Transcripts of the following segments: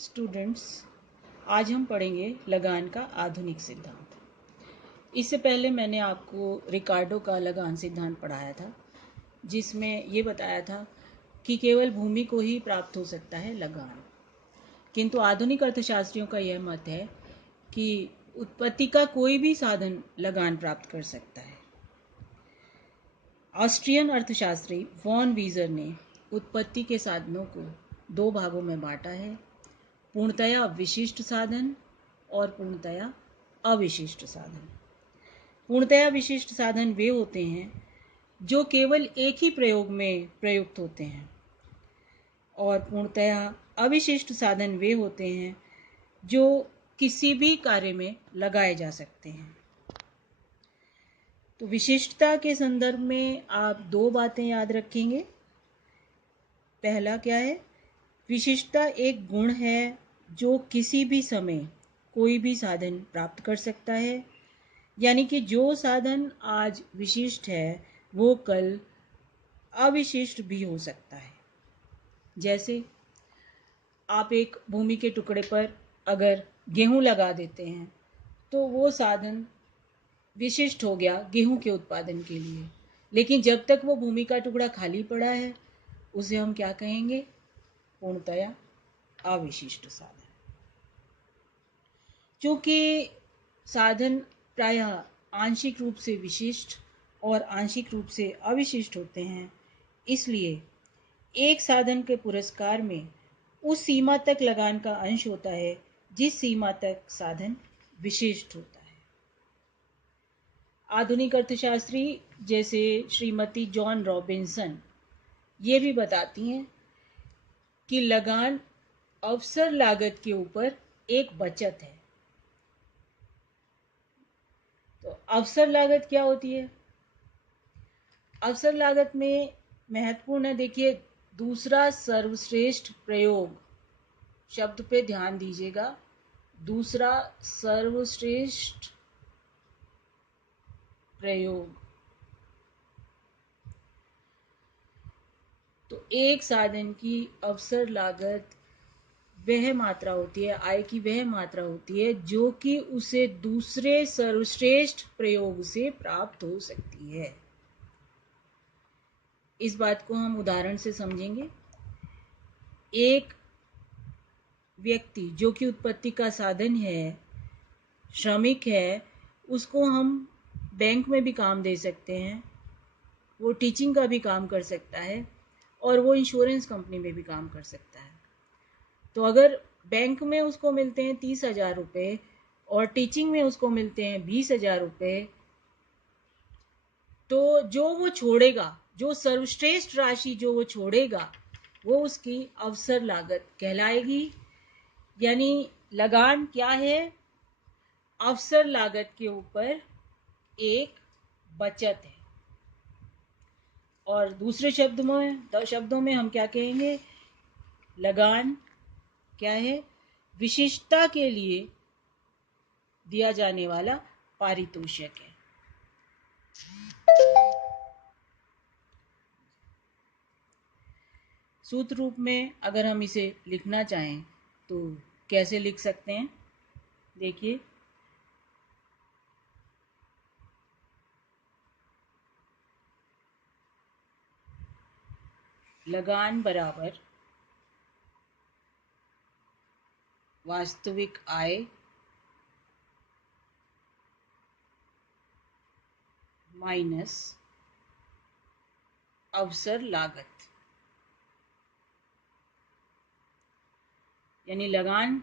Students, आज हम पढ़ेंगे लगान का आधुनिक सिद्धांत। इससे पहले मैंने आपको रिकार्डो का लगान सिद्धांत पढ़ाया था, जिसमें ये बताया था कि केवल भूमि को ही प्राप्त हो सकता है लगान। किंतु आधुनिक अर्थशास्त्रियों का यह मत है कि उत्पत्ति का कोई भी साधन लगान प्राप्त कर सकता है। ऑस्ट्रियन अर्थशास्त्री वॉन वीजर ने उत्पत्ति के साधनों को दो भागों में बांटा है, पूर्णतया विशिष्ट साधन और पूर्णतया अविशिष्ट साधन। पूर्णतया विशिष्ट साधन वे होते हैं जो केवल एक ही प्रयोग में प्रयुक्त होते हैं, और पूर्णतया अविशिष्ट साधन वे होते हैं जो किसी भी कार्य में लगाए जा सकते हैं। तो विशिष्टता के संदर्भ में आप दो बातें याद रखेंगे। पहला क्या है? विशिष्टता एक गुण है जो किसी भी समय कोई भी साधन प्राप्त कर सकता है, यानी कि जो साधन आज विशिष्ट है वो कल अविशिष्ट भी हो सकता है। जैसे आप एक भूमि के टुकड़े पर अगर गेहूं लगा देते हैं तो वो साधन विशिष्ट हो गया गेहूं के उत्पादन के लिए, लेकिन जब तक वो भूमि का टुकड़ा खाली पड़ा है उसे हम क्या कहेंगे? पूर्णतया अविशिष्ट साधन। क्योंकि साधन प्रायः आंशिक रूप से विशिष्ट और आंशिक रूप से अविशिष्ट होते हैं, इसलिए एक साधन के पुरस्कार में उस सीमा तक लगान का अंश होता है जिस सीमा तक साधन विशिष्ट होता है। आधुनिक अर्थशास्त्री जैसे श्रीमती जॉन रॉबिन्सन ये भी बताती हैं कि लगान अवसर लागत के ऊपर एक बचत है। तो अवसर लागत क्या होती है? अवसर लागत में महत्वपूर्ण है, देखिए, दूसरा सर्वश्रेष्ठ प्रयोग शब्द पे ध्यान दीजिएगा। दूसरा सर्वश्रेष्ठ प्रयोग। तो एक साधन की अवसर लागत वह मात्रा होती है, आय की वह मात्रा होती है जो कि उसे दूसरे सर्वश्रेष्ठ प्रयोग से प्राप्त हो सकती है। इस बात को हम उदाहरण से समझेंगे। एक व्यक्ति जो कि उत्पत्ति का साधन है, श्रमिक है, उसको हम बैंक में भी काम दे सकते हैं, वो टीचिंग का भी काम कर सकता है और वो इंश्योरेंस कंपनी में भी काम कर सकता है। तो अगर बैंक में उसको मिलते हैं 30,000 रुपये और टीचिंग में उसको मिलते हैं 20,000 रुपये, तो जो वो छोड़ेगा, जो सर्वश्रेष्ठ राशि जो वो छोड़ेगा, वो उसकी अवसर लागत कहलाएगी। यानी लगान क्या है? अवसर लागत के ऊपर एक बचत है। और दूसरे शब्दों में हम क्या कहेंगे? लगान क्या है? विशिष्टता के लिए दिया जाने वाला पारितोषिक है। सूत्र रूप में अगर हम इसे लिखना चाहें तो कैसे लिख सकते हैं? देखिए, लगान बराबर वास्तविक आय माइनस अवसर लागत। यानी लगान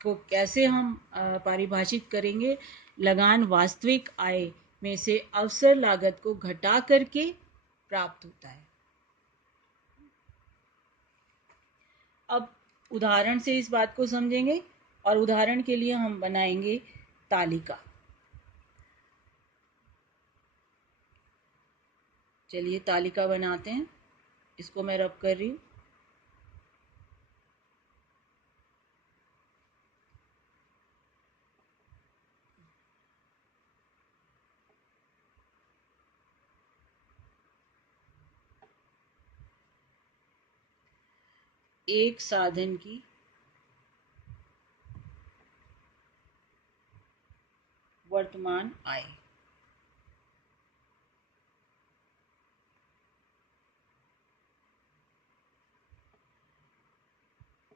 को कैसे हम परिभाषित करेंगे? लगान वास्तविक आय में से अवसर लागत को घटा करके प्राप्त होता है। अब उदाहरण से इस बात को समझेंगे, और उदाहरण के लिए हम बनाएंगे तालिका। चलिए तालिका बनाते हैं। इसको मैं रब कर रही हूँ। एक साधन की वर्तमान आय।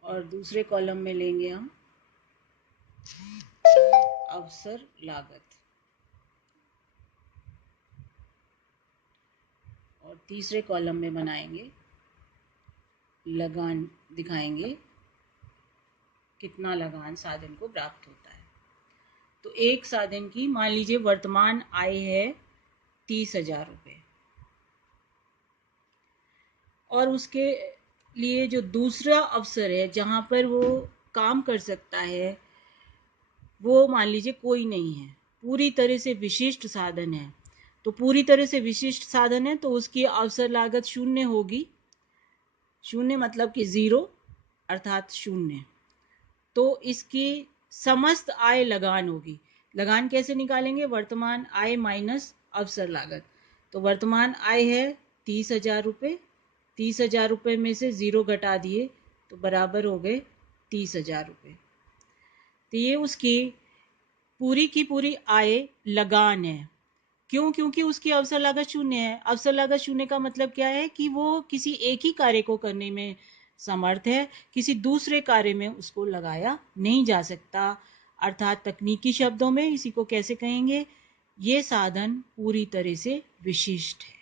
और दूसरे कॉलम में लेंगे हम अवसर लागत, और तीसरे कॉलम में बनाएंगे लगान, दिखाएंगे कितना लगान साधन को प्राप्त होता है। तो एक साधन की मान लीजिए वर्तमान आय है 30,000 रुपये, और उसके लिए जो दूसरा अवसर है जहाँ पर वो काम कर सकता है वो मान लीजिए कोई नहीं है, पूरी तरह से विशिष्ट साधन है। तो पूरी तरह से विशिष्ट साधन है तो उसकी अवसर लागत शून्य होगी। शून्य मतलब कि 0 अर्थात शून्य। तो इसकी समस्त आय लगान होगी। लगान कैसे निकालेंगे? वर्तमान आय माइनस अवसर लागत। तो वर्तमान आय है 30,000 रुपये, 30,000 रुपये में से 0 घटा दिए तो बराबर हो गए 30,000 रुपये। तो ये उसकी पूरी की पूरी आय लगान है। क्यों? क्योंकि उसकी अवसर लागत शून्य है। अवसर लागत शून्य का मतलब क्या है कि वो किसी एक ही कार्य को करने में समर्थ है, किसी दूसरे कार्य में उसको लगाया नहीं जा सकता। अर्थात तकनीकी शब्दों में इसी को कैसे कहेंगे? ये साधन पूरी तरह से विशिष्ट है।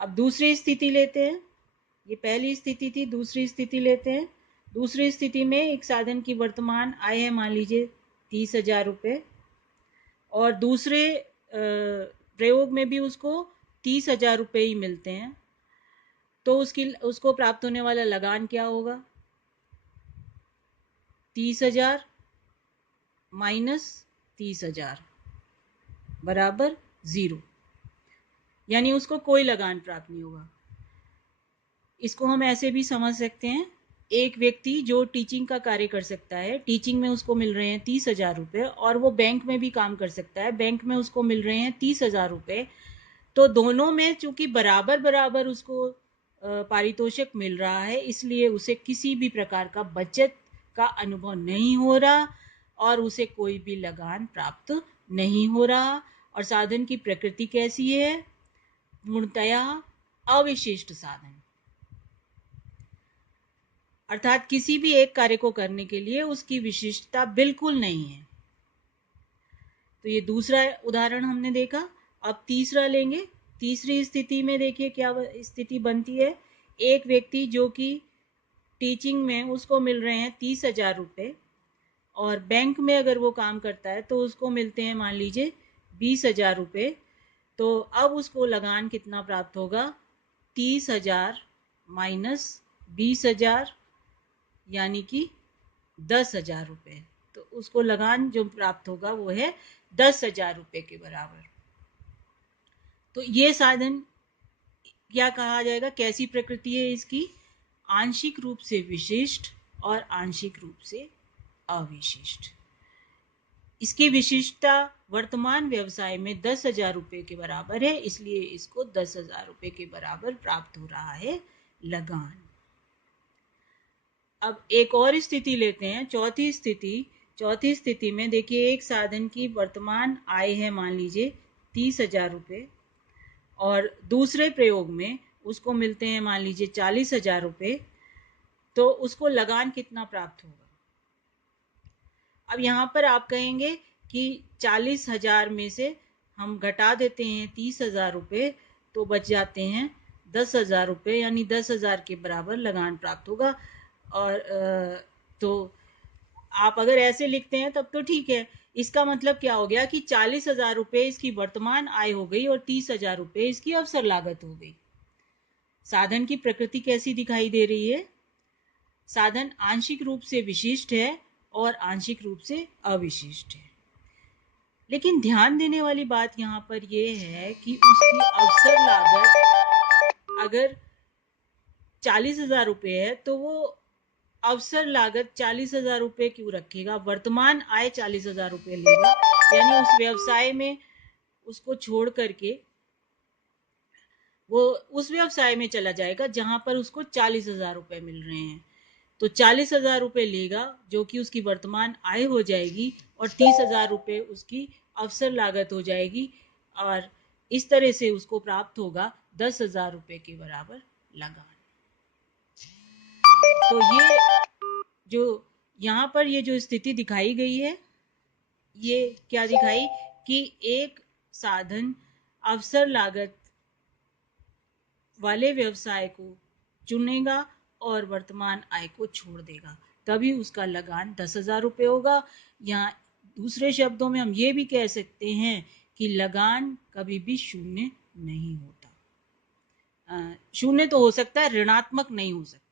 अब दूसरी स्थिति लेते हैं। ये पहली स्थिति थी, दूसरी स्थिति लेते हैं। दूसरी स्थिति में एक साधन की वर्तमान आय है मान लीजिए 30,000 रुपये, और दूसरे प्रयोग में भी उसको 30,000 रुपये ही मिलते हैं। तो उसको प्राप्त होने वाला लगान क्या होगा? 30,000 माइनस 30,000 बराबर 0, यानी उसको कोई लगान प्राप्त नहीं होगा। इसको हम ऐसे भी समझ सकते हैं, एक व्यक्ति जो टीचिंग का कार्य कर सकता है, टीचिंग में उसको मिल रहे हैं 30,000 रुपये, और वो बैंक में भी काम कर सकता है, बैंक में उसको मिल रहे हैं 30,000 रुपये। तो दोनों में चूंकि बराबर बराबर उसको पारितोषिक मिल रहा है, इसलिए उसे किसी भी प्रकार का बचत का अनुभव नहीं हो रहा और उसे कोई भी लगान प्राप्त नहीं हो रहा। और साधन की प्रकृति कैसी है? पूर्णतया अविशिष्ट साधन, अर्थात किसी भी एक कार्य को करने के लिए उसकी विशिष्टता बिल्कुल नहीं है। तो ये दूसरा उदाहरण हमने देखा। अब तीसरा लेंगे। तीसरी स्थिति में देखिए क्या स्थिति बनती है। एक व्यक्ति जो कि टीचिंग में उसको मिल रहे हैं 30,000 रुपये, और बैंक में अगर वो काम करता है तो उसको मिलते हैं मान लीजिए 20,000 रुपये। तो अब उसको लगान कितना प्राप्त होगा? 30,000 माइनस 20,000 यानी कि 10,000 रुपये। तो उसको लगान जो प्राप्त होगा वो है 10,000 रुपये के बराबर। तो ये साधन क्या कहा जाएगा? कैसी प्रकृति है इसकी? आंशिक रूप से विशिष्ट और आंशिक रूप से अविशिष्ट। इसकी विशिष्टता वर्तमान व्यवसाय में 10,000 रुपये के बराबर है, इसलिए इसको 10,000 रुपये के बराबर प्राप्त हो रहा है लगान। अब एक और स्थिति लेते हैं, चौथी स्थिति। चौथी स्थिति में देखिए एक साधन की वर्तमान आय है मान लीजिए 30,000 रुपये, और दूसरे प्रयोग में उसको मिलते हैं मान लीजिए 40,000 रुपये। तो उसको लगान कितना प्राप्त होगा? अब यहाँ पर आप कहेंगे कि 40,000 में से हम घटा देते हैं 30,000 रुपये, तो बच जाते हैं 10,000 रुपये, यानी 10,000 के बराबर लगान प्राप्त होगा। और तो आप अगर ऐसे लिखते हैं तब तो ठीक है। इसका मतलब क्या हो गया कि 40,000 रुपये इसकी वर्तमान आय हो गई और 30,000 रुपये इसकी अवसर लागत हो गई। साधन की प्रकृति कैसी दिखाई दे रही है? साधन आंशिक रूप से विशिष्ट है और आंशिक रूप से अविशिष्ट है। लेकिन ध्यान देने वाली बात यहाँ पर यह है कि उसकी अवसर लागत अगर 40,000 रुपये है तो वो अवसर लागत 40,000 रुपये क्यों रखेगा? वर्तमान आय 40,000 रुपये लेगा, यानी उस व्यवसाय में उसको छोड़ करके वो उस व्यवसाय में चला जाएगा जहां पर उसको 40,000 रुपये मिल रहे हैं। तो 40,000 रुपये लेगा जो कि उसकी वर्तमान आय हो जाएगी, और 30,000 रुपये उसकी अवसर लागत हो जाएगी, और इस तरह से उसको प्राप्त होगा 10,000 रुपये के बराबर लगान। तो ये जो यहाँ पर ये जो स्थिति दिखाई गई है, ये क्या दिखाई कि एक साधन अवसर लागत वाले व्यवसाय को चुनेगा और वर्तमान आय को छोड़ देगा, तभी उसका लगान 10,000 रुपये होगा। यहाँ दूसरे शब्दों में हम ये भी कह सकते हैं कि लगान कभी भी शून्य नहीं होता। शून्य तो हो सकता है, ऋणात्मक नहीं हो सकता।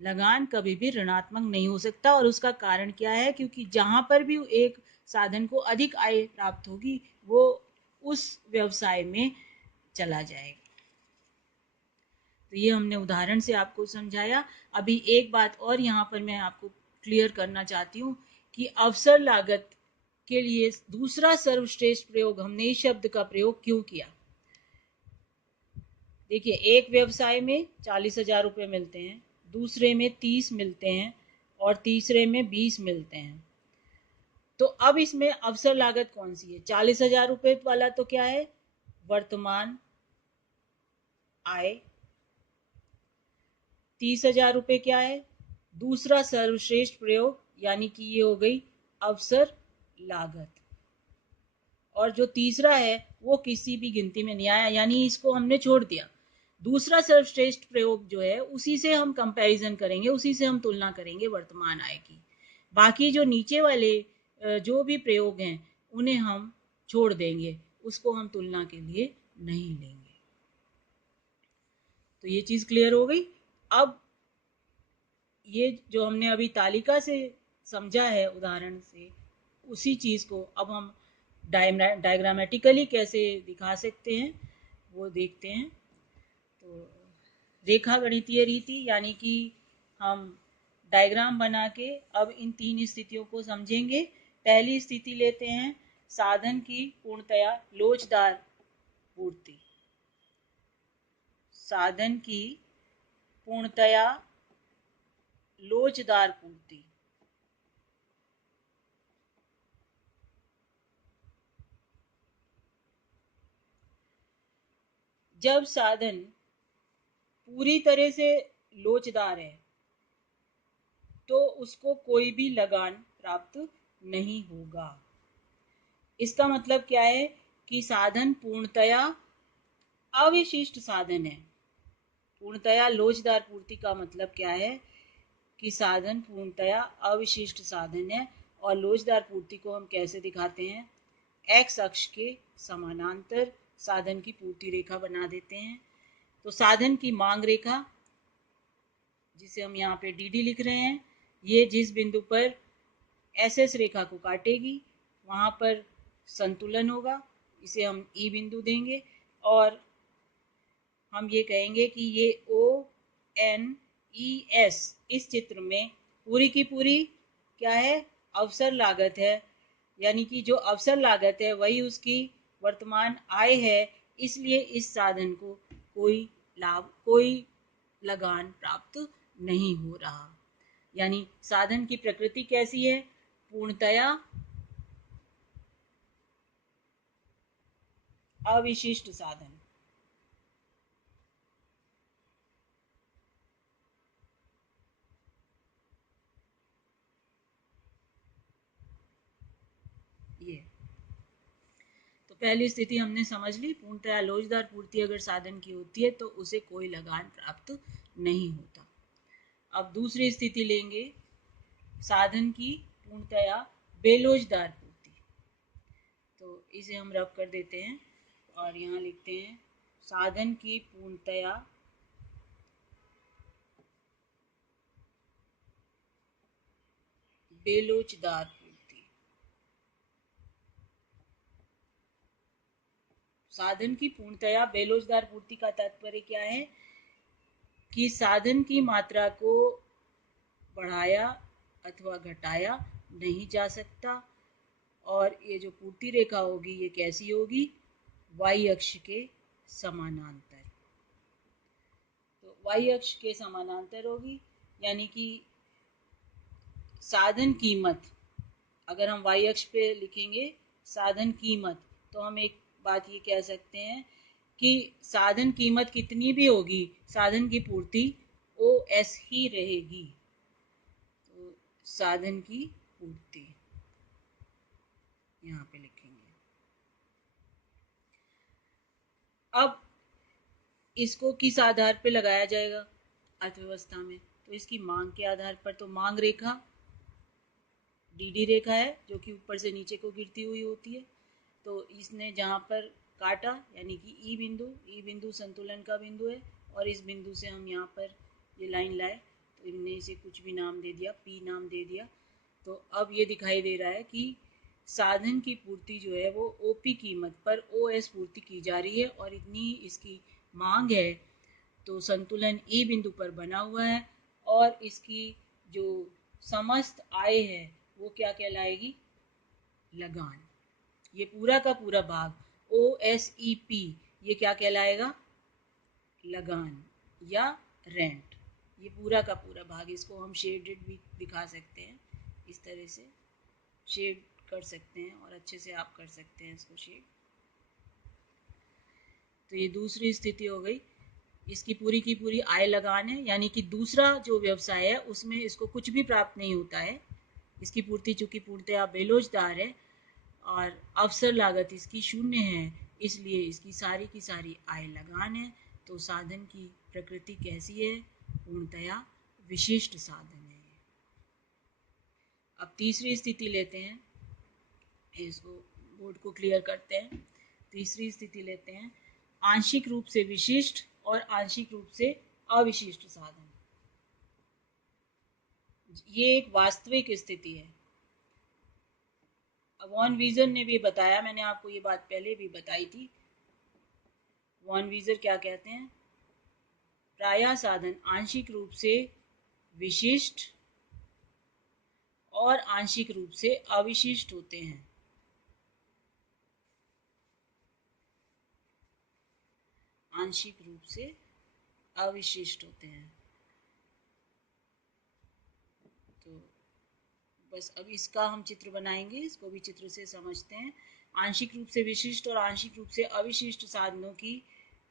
लगान कभी भी ऋणात्मक नहीं हो सकता, और उसका कारण क्या है? क्योंकि जहां पर भी एक साधन को अधिक आय प्राप्त होगी वो उस व्यवसाय में चला जाएगा। तो ये हमने उदाहरण से आपको समझाया। अभी एक बात और यहाँ पर मैं आपको क्लियर करना चाहती हूँ कि अवसर लागत के लिए दूसरा सर्वश्रेष्ठ प्रयोग हमने इस शब्द का प्रयोग क्यों किया। देखिए, एक व्यवसाय में 40,000 रुपये मिलते हैं, दूसरे में 30 मिलते हैं, और तीसरे में 20 मिलते हैं। तो अब इसमें अवसर लागत कौन सी है? 40,000 रुपये वाला तो क्या है? वर्तमान आय। 30,000 रुपये क्या है? दूसरा सर्वश्रेष्ठ प्रयोग, यानी कि ये हो गई अवसर लागत। और जो तीसरा है वो किसी भी गिनती में नहीं आया, यानी इसको हमने छोड़ दिया। दूसरा सर्वश्रेष्ठ प्रयोग जो है उसी से हम कंपैरिजन करेंगे, उसी से हम तुलना करेंगे वर्तमान आय की। बाकी जो नीचे वाले जो भी प्रयोग हैं उन्हें हम छोड़ देंगे, उसको हम तुलना के लिए नहीं लेंगे। तो ये चीज क्लियर हो गई। अब ये जो हमने अभी तालिका से समझा है उदाहरण से, उसी चीज को अब हम डायग्रामेटिकली कैसे दिखा सकते हैं वो देखते हैं। तो रेखा गणितीय रीति, यानी कि हम डायग्राम बना के अब इन तीन स्थितियों को समझेंगे। पहली स्थिति लेते हैं, साधन की पूर्णतया लोचदार पूर्ति। साधन की पूर्णतया लोचदार पूर्ति। जब साधन पूरी तरह से लोचदार है तो उसको कोई भी लगान प्राप्त नहीं होगा। इसका मतलब क्या है कि साधन पूर्णतया अविशिष्ट साधन है। पूर्णतया लोचदार पूर्ति का मतलब क्या है कि साधन पूर्णतया अविशिष्ट साधन है। और लोचदार पूर्ति को हम कैसे दिखाते हैं? एक्स अक्ष के समानांतर साधन की पूर्ति रेखा बना देते हैं। तो साधन की मांग रेखा, जिसे हम यहाँ पे डी लिख रहे हैं, ये जिस बिंदु पर एस रेखा को काटेगी वहां पर संतुलन होगा, इसे हम ई बिंदु देंगे। और हम ये कहेंगे कि ये ओ एन ई एस इस चित्र में पूरी की पूरी क्या है? अवसर लागत है। यानी कि जो अवसर लागत है वही उसकी वर्तमान आय है। इसलिए इस साधन को कोई लाभ, कोई लगान प्राप्त नहीं हो रहा। यानी साधन की प्रकृति कैसी है? पूर्णतया अविशिष्ट साधन। ये तो पहली स्थिति हमने समझ ली, पूर्णतया लोचदार पूर्ति अगर साधन की होती है तो उसे कोई लगान प्राप्त नहीं होता। अब दूसरी स्थिति लेंगे, साधन की पूर्णतया बेलोचदार पूर्ति। तो इसे हम रब कर देते हैं और यहाँ लिखते हैं साधन की पूर्णतया बेलोचदार पूर्ति। साधन की पूर्णतया बेलोचदार पूर्ति का तात्पर्य क्या है कि साधन की मात्रा को बढ़ाया अथवा घटाया नहीं जा सकता। और ये जो पूर्ति रेखा होगी ये कैसी होगी? वाई अक्ष के समानांतर। तो वाई अक्ष के समानांतर होगी, यानी कि साधन कीमत, अगर हम y अक्ष पे लिखेंगे साधन कीमत, तो हम एक बात ये कह सकते हैं कि साधन कीमत कितनी भी होगी, साधन की पूर्ति OS ही रहेगी। तो साधन की पूर्ति यहाँ पे लिखेंगे। अब इसको किस आधार पे लगाया जाएगा अर्थव्यवस्था में, तो इसकी मांग के आधार पर। तो मांग रेखा DD रेखा है जो कि ऊपर से नीचे को गिरती हुई होती है। तो इसने जहाँ पर काटा यानी कि ई बिंदु संतुलन का बिंदु है, और इस बिंदु से हम यहाँ पर ये लाइन लाए, तो इनने इसे कुछ भी नाम दे दिया, P नाम दे दिया। तो अब ये दिखाई दे रहा है कि साधन की पूर्ति जो है वो OP कीमत पर OS पूर्ति की जा रही है, और इतनी इसकी मांग है। तो संतुलन E बिंदु पर बना हुआ है, और इसकी जो समस्त आय है वो क्या कहलाएगी, लगान। ये पूरा का पूरा भाग OSEP ये क्या कहलाएगा, लगान या रेंट। ये पूरा का पूरा भाग, इसको हम शेडेड भी दिखा सकते हैं, इस तरह से शेड कर सकते हैं, और अच्छे से आप कर सकते हैं इसको शेड। तो ये दूसरी स्थिति हो गई, इसकी पूरी की पूरी आय लगान है, यानी कि दूसरा जो व्यवसाय है उसमें इसको कुछ भी प्राप्त नहीं होता है। इसकी पूर्ति चूंकि पूर्णतया बेलोजदार है और अवसर लागत इसकी शून्य है, इसलिए इसकी सारी की सारी आय लगान है। तो साधन की प्रकृति कैसी है, पूर्णतया विशिष्ट साधन है। अब तीसरी स्थिति लेते हैं, इसको बोर्ड को क्लियर करते हैं। तीसरी स्थिति लेते हैं, आंशिक रूप से विशिष्ट और आंशिक रूप से अविशिष्ट साधन। ये एक वास्तविक स्थिति है। वॉन वीजर ने भी बताया, मैंने आपको ये बात पहले भी बताई थी। वॉन वीजर क्या कहते हैं, प्रायः साधन आंशिक रूप से विशिष्ट और आंशिक रूप से अविशिष्ट होते हैं। आंशिक रूप से अविशिष्ट होते हैं। तो बस अब इसका हम चित्र बनाएंगे, इसको भी चित्र से समझते हैं। आंशिक रूप से विशिष्ट और आंशिक रूप से अविशिष्ट साधनों की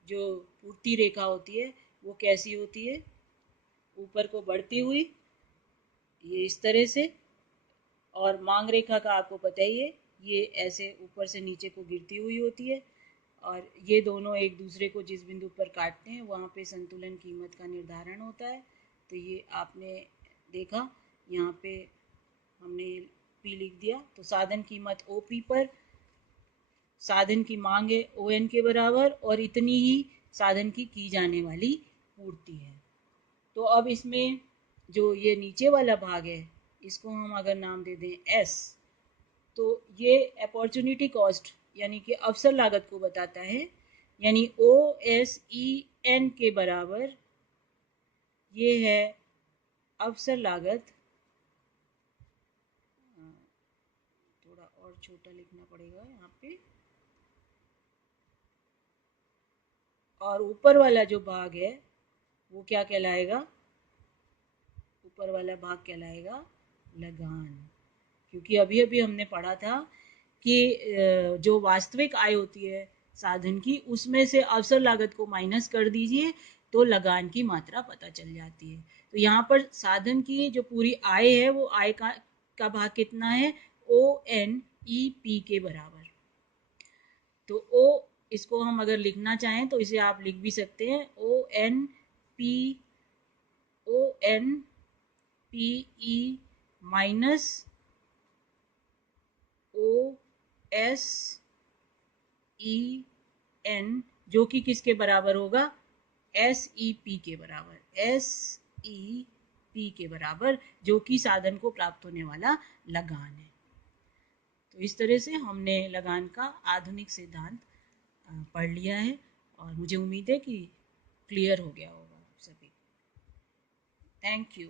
जो पूर्ति रेखा होती है वो कैसी होती है, ऊपर को बढ़ती हुई, ये इस तरह से, और मांग रेखा का आपको पता ही है, ये ऐसे ऊपर से नीचे को गिरती हुई होती है, और ये दोनों एक दूसरे को जिस बिंदु पर काटते हैं वहाँ पे संतुलन कीमत का निर्धारण होता है। तो ये आपने देखा, यहाँ पे हमने P लिख दिया। तो साधन कीमत OP पर साधन की मांग है ON के बराबर, और इतनी ही साधन की जाने वाली पूर्ति है। तो अब इसमें जो ये नीचे वाला भाग है इसको हम अगर नाम दे दें S, तो ये अपॉर्चुनिटी कॉस्ट यानी कि अवसर लागत को बताता है, यानी OSEN के बराबर ये है अवसर लागत। थोड़ा और छोटा लिखना पड़ेगा यहाँ पे, और ऊपर वाला जो भाग है वो क्या कहलाएगा, ऊपर वाला भाग कहलाएगा लगान। क्योंकि अभी अभी हमने पढ़ा था कि जो वास्तविक आय होती है साधन की, उसमें से अवसर लागत को माइनस कर दीजिए तो लगान की मात्रा पता चल जाती है। तो यहाँ पर साधन की जो पूरी आय है वो आय का भाग कितना है, ONEP के बराबर। तो O इसको हम अगर लिखना चाहें तो इसे आप लिख भी सकते हैं, ONPE माइनस OSEN, जो कि किसके बराबर होगा, SEP के बराबर, SEP के बराबर, जो कि साधन को प्राप्त होने वाला लगान है। तो इस तरह से हमने लगान का आधुनिक सिद्धांत पढ़ लिया है, और मुझे उम्मीद है कि क्लियर हो गया होगा सभी। Thank you.